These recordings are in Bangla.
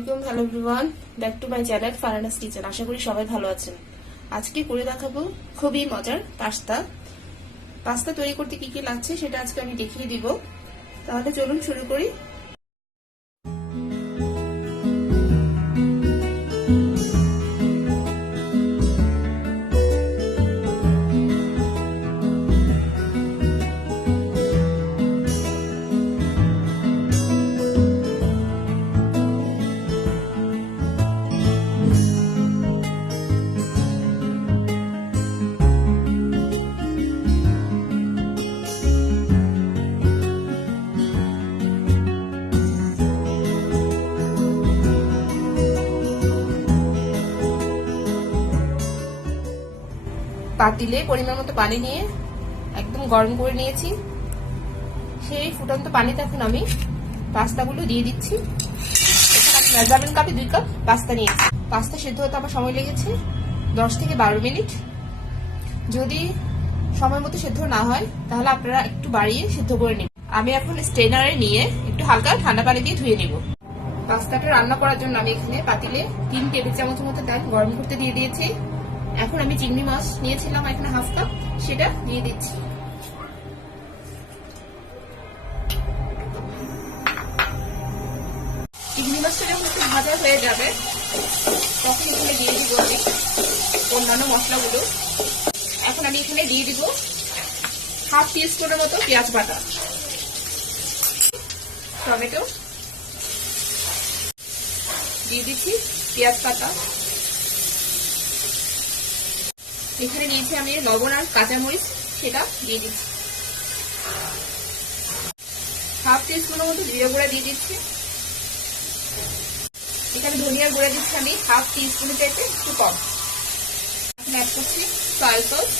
আলাইকুম, hello everyone, back to my channel Farana's kitchen. আশা করি সবাই ভালো আছেন। আজকে করে দেখাবো খুবই মজার পাস্তা তৈরি করতে কি কি লাগছে সেটা আজকে আমি দেখিয়ে দিব। তাহলে চলুন শুরু করি। পাতিলে পরিমাণ মতো পানি নিয়ে একদম গরম করে নিয়েছি। সেই ফুটন্ত পানিতে এখন আমি পাস্তাগুলো দিয়ে দিচ্ছি। এখানে আমি মেজারমেন্ট কাপে 2 কাপ পাস্তা নিয়েছি। পাস্তা সেদ্ধ হতে আমার সময় লেগেছে 10 থেকে 12 মিনিট। যদি সময় মতো সেদ্ধ না হয় তাহলে আপনারা একটু বাড়িয়ে সেদ্ধ করে নিন। আমি এখন স্ট্রেনারে নিয়ে একটু হালকা ঠান্ডা পানি দিয়ে ধুয়ে নিব। পাস্তাটা রান্না করার জন্য আমি এখানে পাতিলে 3 টেবিল চামচ মতো তেল গরম করতে দিয়ে দিয়েছি। এখন আমি চিংড়ি মাছ নিয়েছিলাম এখানে হাফ কাপ, সেটা দিয়ে দিচ্ছি। চিংড়ি মাছটা যখন একটু ভাজা হয়ে যাবে তখন এখানে দিয়ে দিব আমি অন্যান্য মশলাগুলো। এখন আমি এখানে দিয়ে দিব হাফ টিস্পুনের মতো পেঁয়াজ বাটা, টমেটো দিয়ে দিচ্ছি, পেঁয়াজ কাটা। এখানে নিয়েছি আমি লবণ আর কাঁচামরিচ, সেটা দিয়ে দিচ্ছি। হাফ টিস্পুনের মতো জিরা গুঁড়া দিয়ে দিচ্ছি। এখানে ধনিয়ার গুঁড়া দিচ্ছি আমি হাফ টিস্পুনের চাইতে একটু কম। এখন অ্যাড করছি সয়া সস,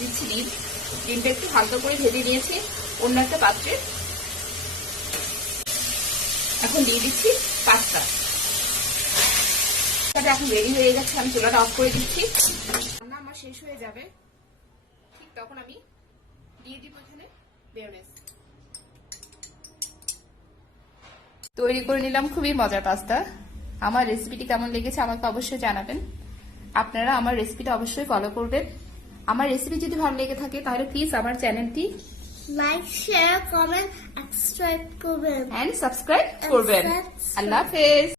দিচ্ছি ডিমটা একটু হালকা করে ভেজে নিয়েছি অন্য একটা পাত্রে। এখন দিয়ে দিচ্ছি পাস্তা। এখন রেডি হয়ে গেছে, আমি চুলাটা অফ করে দিচ্ছি। রান্না আমার শেষ হয়ে যাবে, ঠিক তখন আমি দিয়ে দিব এখানে মেয়োনেজ। তৈরি করে নিলাম খুবই মজার পাস্তা। আমার রেসিপিটি কেমন লেগেছে আমাকে অবশ্যই জানাবেন। আপনারা আমার রেসিপিটা অবশ্যই ফলো করবেন। আমার রেসিপি যদি ভালো লেগে থাকে তাহলে প্লিজ আমার চ্যানেলটি লাইক, শেয়ার, কমেন্ট, সাবস্ক্রাইব করবেন এন্ড সাবস্ক্রাইব করবেন। আল্লাহ হাফেজ।